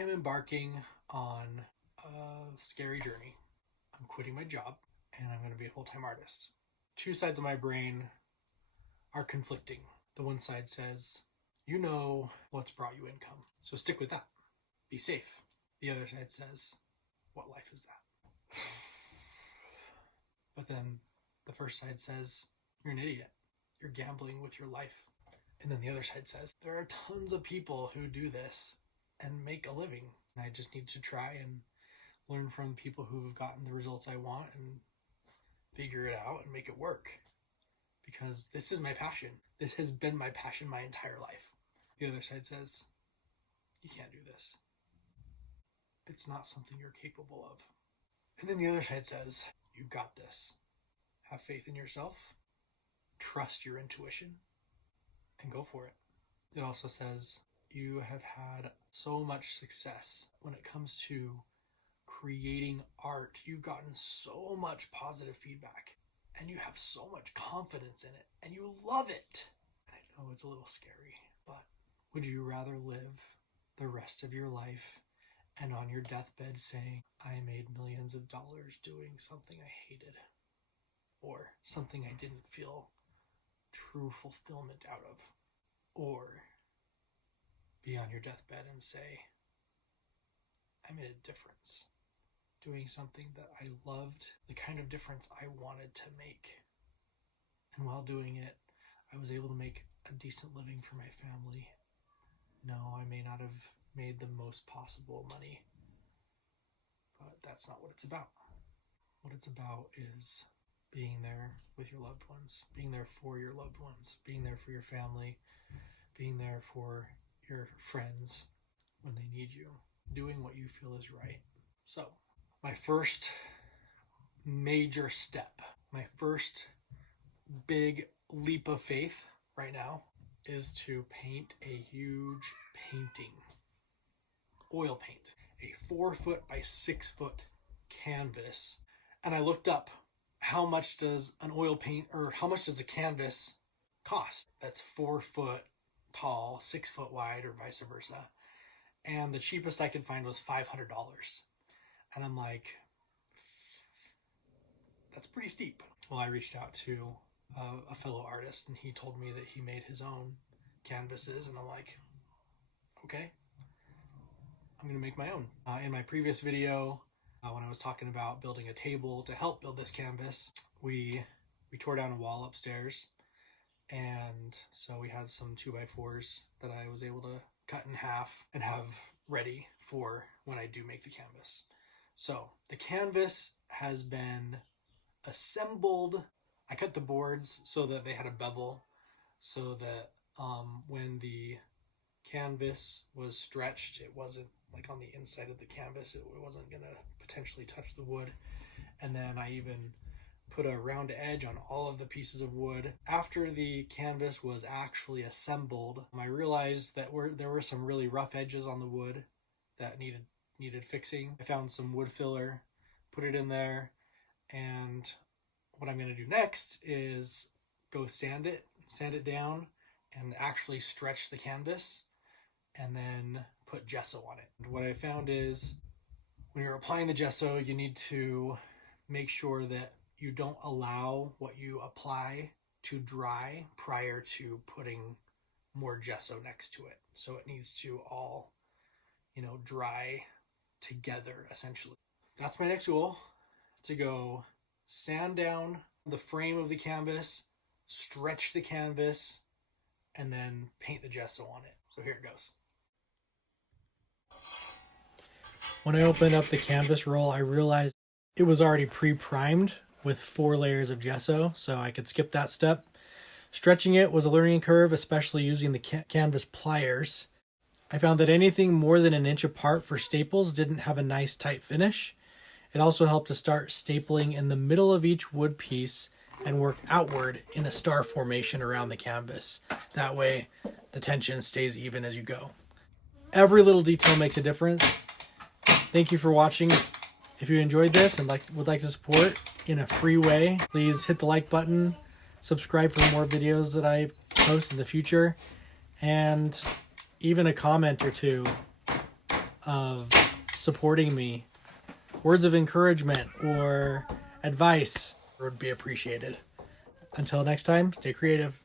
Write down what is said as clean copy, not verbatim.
I am embarking on a scary journey. I'm quitting my job and I'm going to be a full-time artist. Two sides of my brain are conflicting. The one side says, you know what's brought you income, so stick with that. Be safe. The other side says, what life is that? But then the first side says, you're an idiot. You're gambling with your life. And then the other side says, there are tons of people who do this and make a living. And I just need to try and learn from people who've gotten the results I want and figure it out and make it work. Because this is my passion. This has been my passion my entire life. The other side says, you can't do this. It's not something you're capable of. And then the other side says, you got this. Have faith in yourself. Trust your intuition. And go for it. It also says, you have had so much success when it comes to creating art. You've gotten so much positive feedback. And you have so much confidence in it. And you love it. And I know it's a little scary, but would you rather live the rest of your life and on your deathbed saying, I made millions of dollars doing something I hated, or something I didn't feel true fulfillment out of, or be on your deathbed and say, I made a difference doing something that I loved, the kind of difference I wanted to make. And while doing it, I was able to make a decent living for my family. No, I may not have made the most possible money, but that's not what it's about. What it's about is being there with your loved ones, being there for your loved ones, being there for your family, being there for your friends when they need you, doing what you feel is right. So, my first major step, my first big leap of faith right now is to paint a huge painting. Oil paint. A 4 by 6 canvas. And I looked up, how much does an oil paint, or how much does a canvas cost? That's 4 foot tall, 6 foot wide, or vice versa. And the cheapest I could find was $500. And I'm like, that's pretty steep. Well, I reached out to a fellow artist, and he told me that he made his own canvases, and I'm like, okay, I'm going to make my own. In my previous video, when I was talking about building a table to help build this canvas, we tore down a wall upstairs, and so we had some 2x4s that I was able to cut in half and have ready for when I do make the canvas. So the canvas has been assembled. I cut the boards so that they had a bevel, so that when the canvas was stretched, it wasn't like on the inside of the canvas. It wasn't going to potentially touch the wood. And then I even put a round edge on all of the pieces of wood. After the canvas was actually assembled, I realized that there were some really rough edges on the wood that needed fixing. I found some wood filler, put it in there, and what I'm going to do next is go sand it down, and actually stretch the canvas, and then put gesso on it. And what I found is when you're applying the gesso, you need to make sure that you don't allow what you apply to dry prior to putting more gesso next to it. So it needs to all, dry together, essentially. That's my next goal, to go sand down the frame of the canvas, stretch the canvas, and then paint the gesso on it. So here it goes. When I opened up the canvas roll, I realized it was already pre-primed with 4 layers of gesso, so I could skip that step. Stretching it was a learning curve, especially using the canvas pliers. I found that anything more than an inch apart for staples didn't have a nice tight finish. It also helped to start stapling in the middle of each wood piece and work outward in a star formation around the canvas. That way, the tension stays even as you go. Every little detail makes a difference. Thank you for watching. If you enjoyed this and would like to support in a free way, please hit the like button, subscribe for more videos that I post in the future, and even a comment or two of supporting me, words of encouragement or advice would be appreciated. Until next time, stay creative.